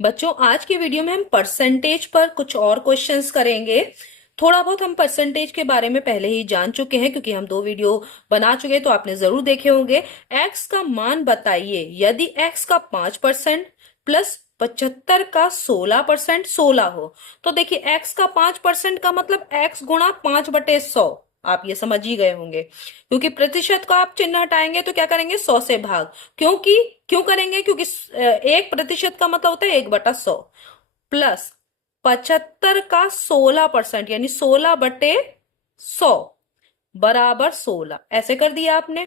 बच्चों, आज के वीडियो में हम परसेंटेज पर कुछ और क्वेश्चंस करेंगे। थोड़ा बहुत हम परसेंटेज के बारे में पहले ही जान चुके हैं क्योंकि हम 2 वीडियो बना चुके हैं, तो आपने जरूर देखे होंगे। एक्स का मान बताइए यदि एक्स का 5% प्लस 75 का 16% 16 हो। तो देखिए, एक्स का 5% का मतलब एक्स गुणा 5/100। आप ये समझ ही गए होंगे, क्योंकि प्रतिशत का आप चिन्ह हटाएंगे तो क्या करेंगे, 100 से भाग। क्योंकि क्यों करेंगे, क्योंकि 1% का मतलब होता है 1/100 प्लस 75 का 16% यानी 16/100 बराबर 16। ऐसे कर दिया आपने।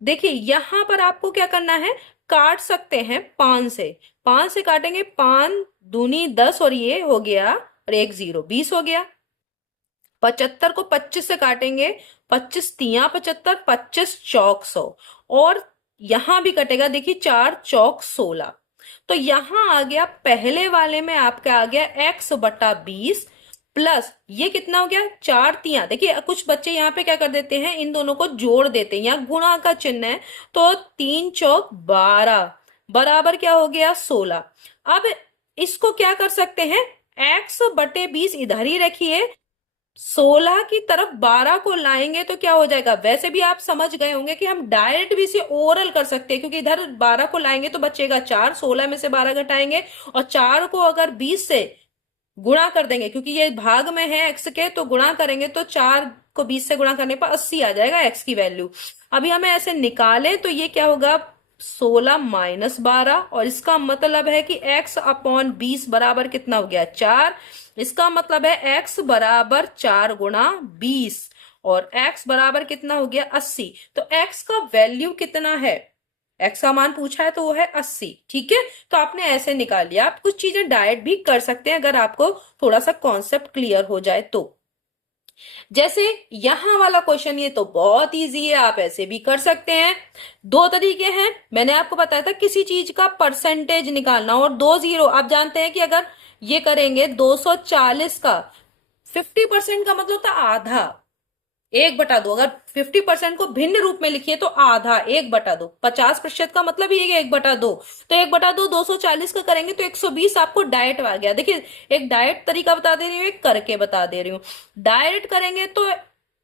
देखिए, यहां पर आपको क्या करना है, काट सकते हैं 5 से। 5 से काटेंगे, 5 दूनी 10 और ये हो गया और एक 0 20 हो गया। 75 को 25 से काटेंगे, 25 तिया 75, 25 चौक 100। और यहां भी कटेगा, देखिए 4 चौक 16। तो यहां आ गया, पहले वाले में आपका आ गया x/20 प्लस ये कितना हो गया, 4 तिया। देखिए, कुछ बच्चे यहाँ पे क्या कर देते हैं, इन दोनों को जोड़ देते हैं, यहाँ गुणा का चिन्ह है। तो 3 चौक 12 बराबर क्या हो गया, 16। अब इसको क्या कर सकते हैं, x/20 इधर ही रखिए, 16 की तरफ 12 को लाएंगे तो क्या हो जाएगा। वैसे भी आप समझ गए होंगे कि हम डायरेक्ट भी इसे ओरल कर सकते हैं, क्योंकि इधर 12 को लाएंगे तो बचेगा 4, 16 में से 12 घटाएंगे और 4 को अगर 20 से गुणा कर देंगे, क्योंकि ये भाग में है एक्स के, तो गुणा करेंगे तो 4 को 20 से गुणा करने पर 80 आ जाएगा एक्स की वैल्यू। अभी हमें ऐसे निकाले तो ये क्या होगा, 16 - 12। और इसका मतलब है कि x/20 बराबर कितना हो गया, 4। इसका मतलब है x बराबर 4 × 20 और x बराबर कितना हो गया, 80। तो x का वैल्यू कितना है, x का मान पूछा है तो वो है 80। ठीक है, तो आपने ऐसे निकाल लिया। आप कुछ चीजें डायरेक्ट भी कर सकते हैं अगर आपको थोड़ा सा कॉन्सेप्ट क्लियर हो जाए तो। जैसे यहां वाला क्वेश्चन, ये तो बहुत इजी है, आप ऐसे भी कर सकते हैं। 2 तरीके हैं, मैंने आपको बताया था किसी चीज का परसेंटेज निकालना, और 2 0 आप जानते हैं कि अगर ये करेंगे 240 का 50% का मतलब होता है आधा, 1/2। अगर 50% को भिन्न रूप में लिखिए तो आधा, 1/2। 50% का मतलब ये है 1/2। तो 1/2 240 का करेंगे तो 120 आपको डायरेक्ट आ गया। देखिए, एक डायरेक्ट तरीका बता दे रही हूँ, एक करके बता दे रही हूँ। डायरेक्ट करेंगे तो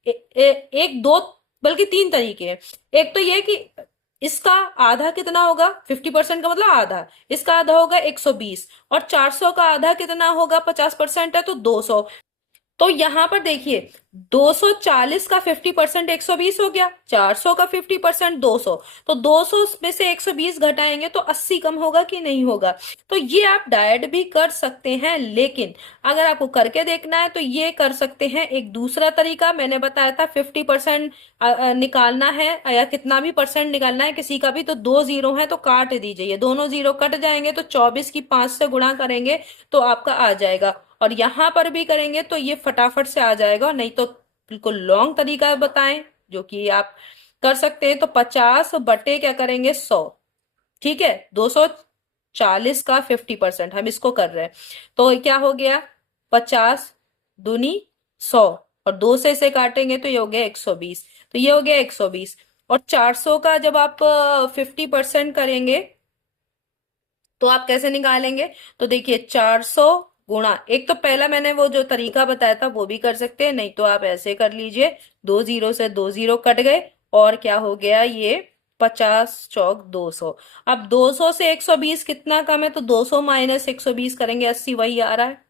एक दो बल्कि 3 तरीके हैं। एक तो ये कि इसका आधा कितना होगा, 50% का मतलब आधा, इसका आधा होगा 120, और 400 का आधा कितना होगा, 50% है तो 200। तो यहां पर देखिए, 240 का 50% 120 हो गया, 400 का 50% 200। तो 200 में से 120 घटाएंगे तो 80 कम होगा कि नहीं होगा। तो ये आप डायरेक्ट भी कर सकते हैं, लेकिन अगर आपको करके देखना है तो ये कर सकते हैं। एक दूसरा तरीका मैंने बताया था, 50% निकालना है या कितना भी परसेंट निकालना है किसी का भी, तो 2 0 है तो काट दीजिए, ये दोनों 0 कट जाएंगे तो 24 की 5 से गुणा करेंगे तो आपका आ जाएगा। और यहां पर भी करेंगे तो ये फटाफट से आ जाएगा। नहीं तो बिल्कुल लॉन्ग तरीका बताएं जो कि आप कर सकते हैं, तो 50 बटे क्या करेंगे, 100। ठीक है, 240 का 50% हम इसको कर रहे हैं, तो क्या हो गया, 50 दूनी 100, और 2 से इसे काटेंगे तो ये हो गया 120। तो ये हो गया 120। और 400 का जब आप 50% करेंगे तो आप कैसे निकालेंगे, तो देखिए 400 गुणा, एक तो पहला मैंने वो जो तरीका बताया था वो भी कर सकते हैं, नहीं तो आप ऐसे कर लीजिए, 2 0 से 2 0 कट गए और क्या हो गया, ये 50 चौक 200। अब 200 से 120 कितना कम है, तो 200 - 120 करेंगे, 80 वही आ रहा है।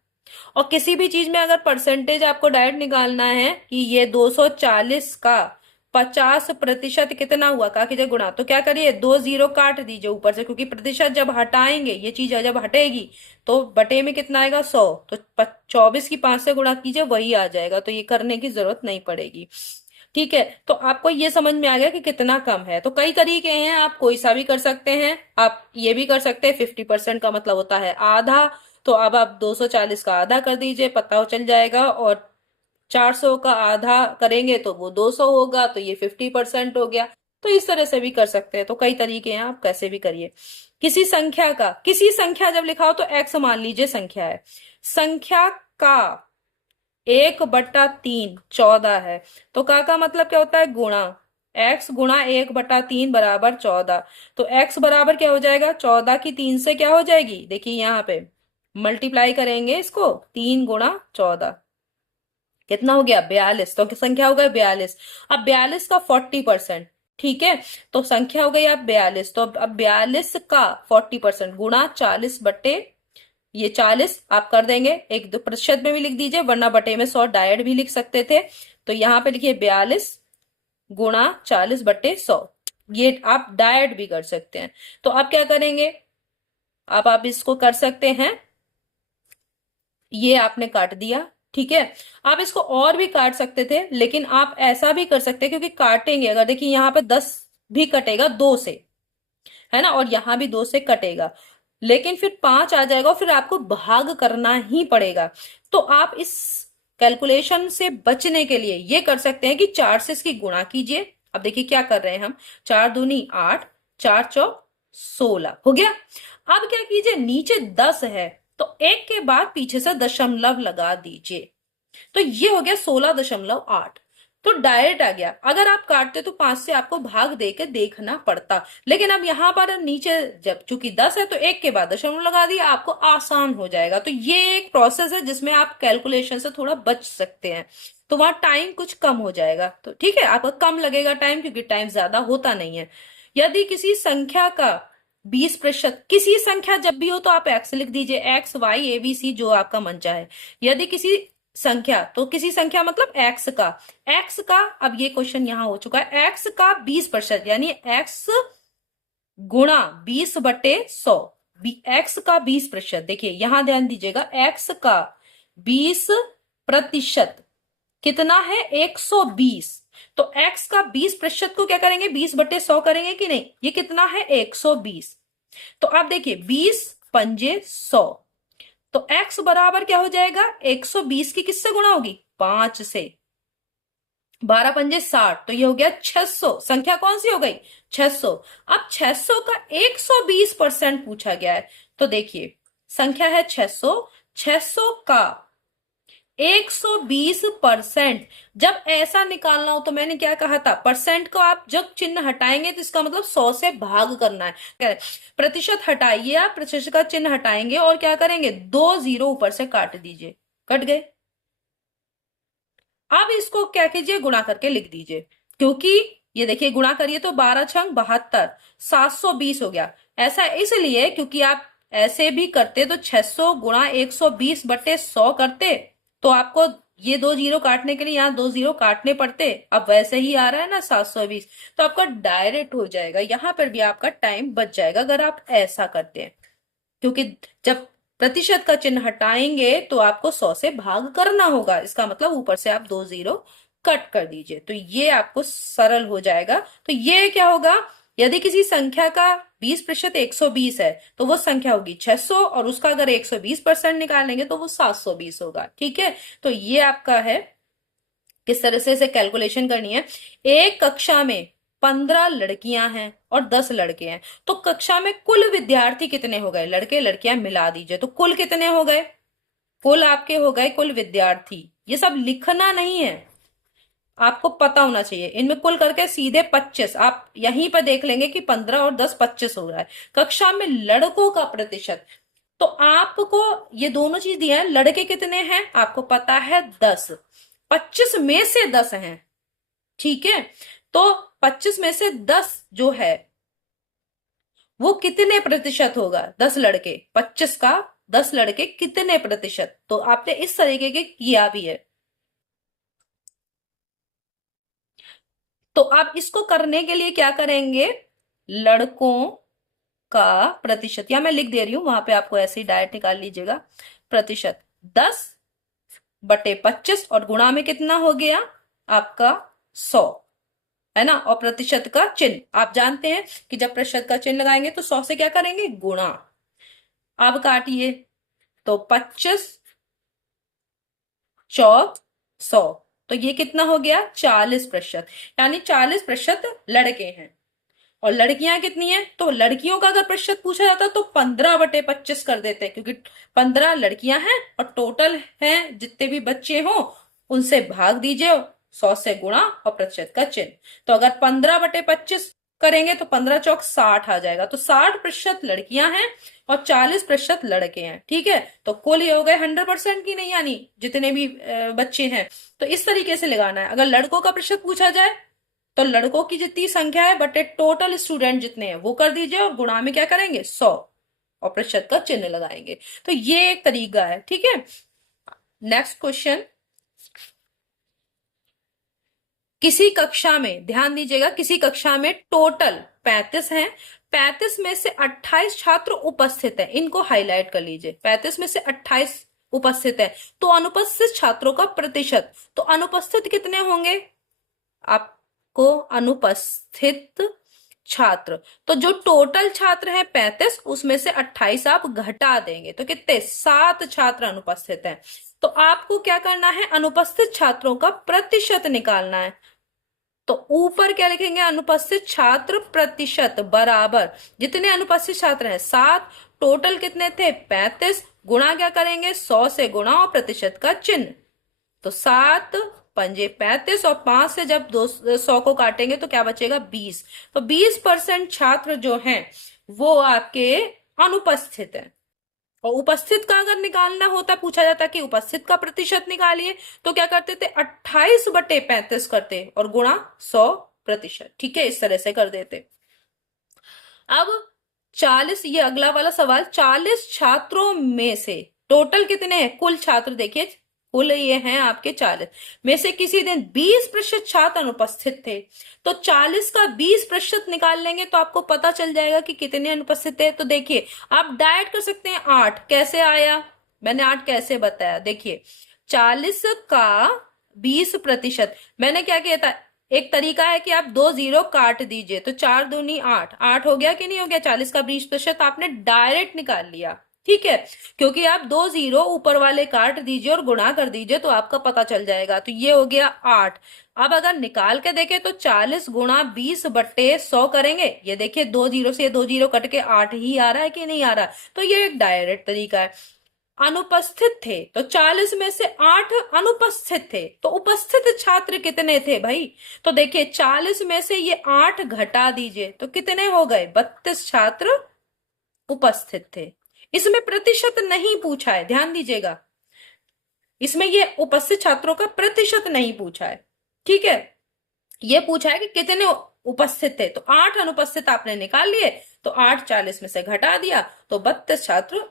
और किसी भी चीज में अगर परसेंटेज आपको डायरेक्ट निकालना है कि ये 240 का 50% कितना हुआ, का कीजिए गुणा, तो क्या करिए, 2 0 काट दीजिए ऊपर से, क्योंकि प्रतिशत जब हटाएंगे, ये चीज जब हटेगी तो बटे में कितना आएगा, 100। तो 24 की 5 से गुणा कीजिए, वही आ जाएगा, तो ये करने की जरूरत नहीं पड़ेगी। ठीक है, तो आपको ये समझ में आ गया कि कितना कम है। तो कई तरीके हैं, आप कोई सा भी कर सकते हैं। आप ये भी कर सकते हैं, 50% का मतलब होता है आधा, तो अब आप 240 का आधा कर दीजिए, पता चल जाएगा। और 400 का आधा करेंगे तो वो 200 होगा, तो ये 50% हो गया। तो इस तरह से भी कर सकते हैं। तो कई तरीके हैं, आप कैसे भी करिए। किसी संख्या जब लिखा हो तो एक्स मान लीजिए संख्या है, संख्या का 1/3 14 है, तो का मतलब क्या होता है, गुणा। x गुणा 1/3 बराबर 14। तो x बराबर क्या हो जाएगा, 14 की 3 से क्या हो जाएगी, देखिए यहाँ पे मल्टीप्लाई करेंगे इसको, 3 × 14 कितना हो गया 42। तो संख्या हो गई 42। अब 42 का 40%, ठीक है, तो संख्या हो गई अब 42। तो अब 42 का 40% गुणा 40 बटे ये 40 आप कर देंगे, एक दो प्रतिशत में भी लिख दीजिए वरना बटे में 100 डायरेक्ट भी लिख सकते थे। तो यहाँ पे लिखिए 42 गुणा 40/100, ये आप डायरेक्ट भी कर सकते हैं। तो आप क्या करेंगे, अब आप इसको कर सकते हैं, ये आपने काट दिया, ठीक है। आप इसको और भी काट सकते थे, लेकिन आप ऐसा भी कर सकते हैं, क्योंकि काटेंगे अगर, देखिए यहाँ पे 10 भी कटेगा 2 से, है ना, और यहां भी 2 से कटेगा, लेकिन फिर 5 आ जाएगा और फिर आपको भाग करना ही पड़ेगा। तो आप इस कैलकुलेशन से बचने के लिए ये कर सकते हैं कि 4 से इसकी गुणा कीजिए। अब देखिए क्या कर रहे हैं हम, 4 दूनी 8, 4 चौक 16 हो गया। अब क्या कीजिए, नीचे 10 है तो एक के बाद पीछे से दशमलव लगा दीजिए, तो ये हो गया 16.8। तो डायरेक्ट आ गया। अगर आप काटते तो 5 से आपको भाग देके देखना पड़ता, लेकिन अब यहां पर नीचे जब चूंकि 10 है तो एक के बाद दशमलव लगा दिया, आपको आसान हो जाएगा। तो ये एक प्रोसेस है जिसमें आप कैलकुलेशन से थोड़ा बच सकते हैं, तो वहां टाइम कुछ कम हो जाएगा। तो ठीक है, आपको कम लगेगा टाइम, क्योंकि टाइम ज्यादा होता नहीं है। यदि किसी संख्या का 20%, किसी संख्या जब भी हो तो आप एक्स लिख दीजिए, X Y A B C जो आपका मन चाहे। यदि किसी संख्या, तो किसी संख्या मतलब एक्स का अब ये क्वेश्चन यहां हो चुका है, एक्स का 20%, यानी एक्स गुणा 20/100, एक्स का 20%। देखिए यहां ध्यान दीजिएगा, एक्स का 20% कितना है 120। तो एक्स का 20% को क्या करेंगे 20/100 करेंगे कि नहीं, ये कितना है 120। तो आप देखिए 20 पंजे 100, तो x बराबर क्या हो जाएगा 120 की किससे गुणा होगी 5 से, 12 पंजे 60, तो ये हो गया 600। संख्या कौन सी हो गई 600। अब 600 का 120% पूछा गया है, तो देखिए संख्या है 600, 600 का 120%। जब ऐसा निकालना हो तो मैंने क्या कहा था, परसेंट को आप जब चिन्ह हटाएंगे तो इसका मतलब 100 से भाग करना है। प्रतिशत हटाइए, आप प्रतिशत का चिन्ह हटाएंगे और क्या करेंगे 2 जीरो ऊपर से काट दीजिए, कट गए। अब इसको क्या कीजिए गुणा करके लिख दीजिए, क्योंकि ये देखिए गुणा करिए तो 12 छंग 72, 720 हो गया। ऐसा इसलिए क्योंकि आप ऐसे भी करते तो 600 गुणा 120/100 करते, तो आपको ये 2 जीरो काटने के लिए यहाँ 2 जीरो काटने पड़ते। अब वैसे ही आ रहा है ना 720, तो आपका डायरेक्ट हो जाएगा, यहां पर भी आपका टाइम बच जाएगा अगर आप ऐसा करते हैं। क्योंकि जब प्रतिशत का चिन्ह हटाएंगे तो आपको 100 से भाग करना होगा, इसका मतलब ऊपर से आप 2 जीरो कट कर दीजिए, तो ये आपको सरल हो जाएगा। तो ये क्या होगा, यदि किसी संख्या का 20% 120 है तो वो संख्या होगी 600, और उसका अगर 120% निकालेंगे तो वो 720 होगा, ठीक है। तो ये आपका है किस तरह से इसे कैलकुलेशन करनी है। एक कक्षा में 15 लड़कियां हैं और 10 लड़के हैं, तो कक्षा में कुल विद्यार्थी कितने हो गए, लड़के लड़कियां मिला दीजिए, तो कुल कितने हो गए, कुल आपके हो गए कुल विद्यार्थी। ये सब लिखना नहीं है, आपको पता होना चाहिए। इनमें कुल करके सीधे 25, आप यहीं पर देख लेंगे कि 15 और 10 25 हो रहा है। कक्षा में लड़कों का प्रतिशत, तो आपको ये दोनों चीज दिया है, लड़के कितने हैं आपको पता है 10, 25 में से 10 हैं, ठीक है। तो 25 में से 10 जो है वो कितने प्रतिशत होगा, 10 लड़के, 25 का 10 लड़के कितने प्रतिशत, तो आपने इस तरीके के किया भी है। तो आप इसको करने के लिए क्या करेंगे, लड़कों का प्रतिशत, या मैं लिख दे रही हूं वहां पे आपको ऐसे ही डायरेक्ट निकाल लीजिएगा, प्रतिशत 10/25 और गुणा में कितना हो गया आपका 100, है ना। और प्रतिशत का चिन्ह आप जानते हैं कि जब प्रतिशत का चिन्ह लगाएंगे तो 100 से क्या करेंगे गुणा। अब काटिए, तो 25 चौक 100, तो ये कितना हो गया 40%, यानी 40% लड़के हैं। और लड़कियां कितनी हैं, तो लड़कियों का अगर प्रतिशत पूछा जाता तो 15/25 कर देते, क्योंकि 15 लड़कियां हैं और टोटल हैं जितने भी बच्चे हों उनसे भाग दीजिए, 100 से गुणा और प्रतिशत का चिन्ह। तो अगर 15/25 करेंगे तो 15 चौक 60 आ जाएगा। तो 60% लड़कियां हैं और 40% लड़के हैं। ठीक है, तो कुल ये हो गए 100% की नहीं, यानी जितने भी बच्चे हैं। तो इस तरीके से लगाना है। अगर लड़कों का प्रतिशत पूछा जाए तो लड़कों की जितनी संख्या है बटे टोटल स्टूडेंट जितने हैं वो कर दीजिए, और गुणा में क्या करेंगे 100 और प्रतिशत का चिन्ह लगाएंगे। तो ये एक तरीका है। ठीक है, नेक्स्ट क्वेश्चन। किसी कक्षा में, ध्यान दीजिएगा, किसी कक्षा में टोटल 35 हैं, 35 में से 28 छात्र उपस्थित हैं। इनको हाईलाइट कर लीजिए। 35 में से 28 उपस्थित है, तो अनुपस्थित छात्रों का प्रतिशत, तो अनुपस्थित कितने होंगे आपको? अनुपस्थित छात्र, तो जो टोटल छात्र है 35, उसमें से 28 आप घटा देंगे तो कितने? 7 छात्र अनुपस्थित हैं। तो आपको क्या करना है? अनुपस्थित छात्रों का प्रतिशत निकालना है। तो ऊपर क्या लिखेंगे? अनुपस्थित छात्र प्रतिशत बराबर जितने अनुपस्थित छात्र हैं 7, टोटल कितने थे? 35, गुणा क्या करेंगे? 100 से गुणा और प्रतिशत का चिन्ह। तो 7 पंजे 35 और 5 से जब 100 को काटेंगे तो क्या बचेगा? 20। तो 20% छात्र जो हैं वो आपके अनुपस्थित है। और उपस्थित का अगर निकालना होता, पूछा जाता कि उपस्थित का प्रतिशत निकालिए, तो क्या करते थे? 28/35 करते और गुणा 100%। ठीक है, इस तरह से कर देते। अब 40, ये अगला वाला सवाल, 40 छात्रों में से टोटल कितने हैं? कुल छात्र देखिए, कुल ये हैं आपके 40 में से किसी दिन 20% छात्र अनुपस्थित थे, तो 40 का 20% निकाल लेंगे तो आपको पता चल जाएगा कि कितने अनुपस्थित है। तो देखिए, आप डायरेक्ट कर सकते हैं 8। कैसे आया? मैंने 8 कैसे बताया? देखिए, 40 का 20%, मैंने क्या किया था? एक तरीका है कि आप 2 जीरो काट दीजिए, तो 4 दूनी 8, 8 हो गया कि नहीं हो गया? 40 का 20% आपने डायरेक्ट निकाल लिया। ठीक है, क्योंकि आप 2 जीरो ऊपर वाले काट दीजिए और गुणा कर दीजिए तो आपका पता चल जाएगा। तो ये हो गया 8। अब अगर निकाल के देखें तो 40 गुणा 20/100 करेंगे। ये देखिए, 2 जीरो से 2 जीरो कट के 8 ही आ रहा है कि नहीं आ रहा? तो ये एक डायरेक्ट तरीका है। अनुपस्थित थे, तो 40 में से 8 अनुपस्थित थे, तो उपस्थित छात्र कितने थे भाई? तो देखिए, 40 में से ये 8 घटा दीजिए तो कितने हो गए? 32 छात्र उपस्थित थे। इसमें प्रतिशत नहीं पूछा है, ध्यान दीजिएगा, इसमें ये उपस्थित छात्रों का प्रतिशत नहीं पूछा है। ठीक है, ये पूछा है कि कितने उपस्थित थे। तो 8 अनुपस्थित आपने निकाल लिए, तो 8 40 में से घटा दिया तो 32 छात्र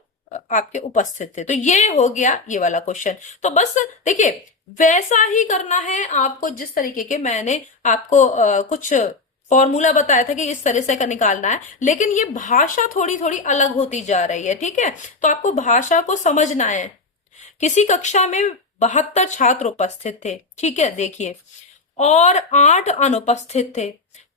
आपके उपस्थित थे। तो ये हो गया ये वाला क्वेश्चन। तो बस देखिए, वैसा ही करना है आपको जिस तरीके के मैंने आपको कुछ फॉर्मूला बताया था कि इस तरह से का निकालना है, लेकिन ये भाषा थोड़ी थोड़ी अलग होती जा रही है। ठीक है, तो आपको भाषा को समझना है। किसी कक्षा में 72 छात्र उपस्थित थे, ठीक है, देखिए, और 8 अनुपस्थित थे,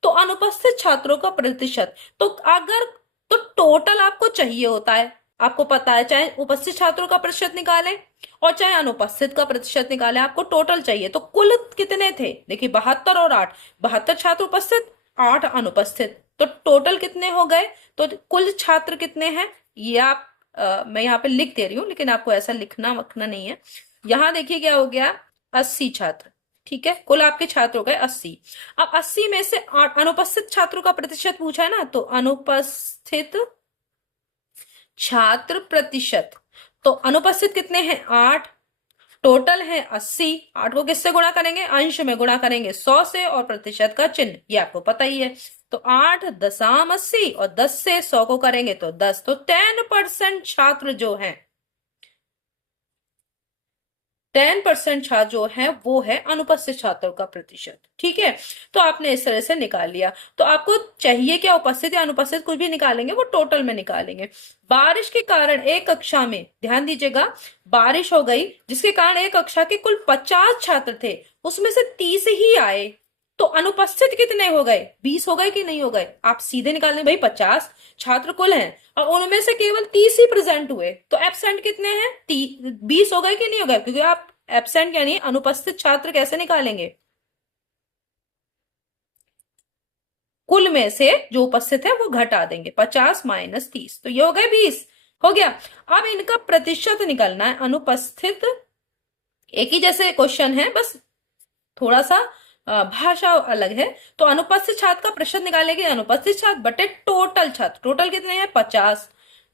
तो अनुपस्थित छात्रों का प्रतिशत, तो अगर, तो टोटल आपको चाहिए होता है, आपको पता है, चाहे उपस्थित छात्रों का प्रतिशत निकालें और चाहे अनुपस्थित का प्रतिशत निकालें, आपको टोटल चाहिए। तो कुल कितने थे? देखिए, 72 और 8, 72 छात्र उपस्थित, 8 अनुपस्थित, तो टोटल कितने हो गए? तो कुल छात्र कितने हैं ये आप मैं यहाँ पे लिख दे रही हूँ, लेकिन आपको ऐसा लिखना वखना नहीं है। यहाँ देखिए क्या हो गया? 80 छात्र। ठीक है, कुल आपके छात्र हो गए 80। अब 80 में से अनुपस्थित छात्रों का प्रतिशत पूछा है ना, तो अनुपस्थित छात्र प्रतिशत, तो अनुपस्थित कितने हैं? 8, टोटल है 80। 8 को किससे गुणा करेंगे? अंश में गुणा करेंगे 100 से और प्रतिशत का चिन्ह, ये आपको पता ही है। तो 8 दशाम 80 और 10 से 100 को करेंगे तो 10। तो 10% छात्र जो हैं, 10% छात्र जो है वो है अनुपस्थित छात्रों का प्रतिशत। ठीक है, तो आपने इस तरह से निकाल लिया। तो आपको चाहिए क्या? उपस्थित या अनुपस्थित कुछ भी निकालेंगे वो टोटल में निकालेंगे। बारिश के कारण एक कक्षा में, ध्यान दीजिएगा, बारिश हो गई जिसके कारण एक कक्षा के कुल 50 छात्र थे, उसमें से 30 ही आए, तो अनुपस्थित कितने हो गए? 20 हो गए कि नहीं हो गए? आप सीधे निकाल लें भाई, 50 छात्र कुल हैं और उनमें से केवल 30 ही प्रेजेंट हुए, तो एब्सेंट कितने हैं? 20 हो गए कि नहीं हो गए? क्योंकि आप एब्सेंट यानी अनुपस्थित छात्र कैसे निकालेंगे? कुल में से जो उपस्थित है वो घटा देंगे, 50 माइनस 30, तो ये हो गए 20, हो गया। अब इनका प्रतिशत निकलना है। अनुपस्थित, एक ही जैसे क्वेश्चन है, बस थोड़ा सा भाषा अलग है। तो अनुपस्थित छात्र का प्रतिशत निकालेंगे, अनुपस्थित छात्र बटे टोटल छात्र, टोटल कितने हैं 50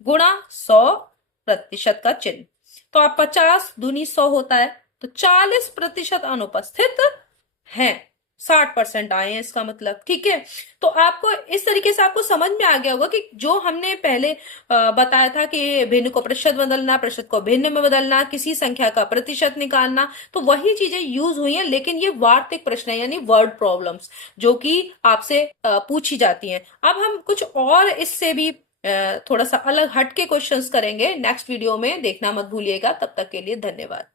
गुणा 100% का चिन्ह। तो आप 50 दूनी 100 होता है, तो 40% अनुपस्थित हैं, 60% आए हैं इसका मतलब। ठीक है, तो आपको इस तरीके से आपको समझ में आ गया होगा कि जो हमने पहले बताया था कि भिन्न को प्रतिशत बदलना, प्रतिशत को भिन्न में बदलना, किसी संख्या का प्रतिशत निकालना, तो वही चीजें यूज हुई हैं, लेकिन ये वार्तिक प्रश्न है यानी वर्ड प्रॉब्लम्स जो कि आपसे पूछी जाती हैं। अब हम कुछ और इससे भी थोड़ा सा अलग हटके क्वेश्चंस करेंगे नेक्स्ट वीडियो में, देखना मत भूलिएगा। तब तक के लिए धन्यवाद।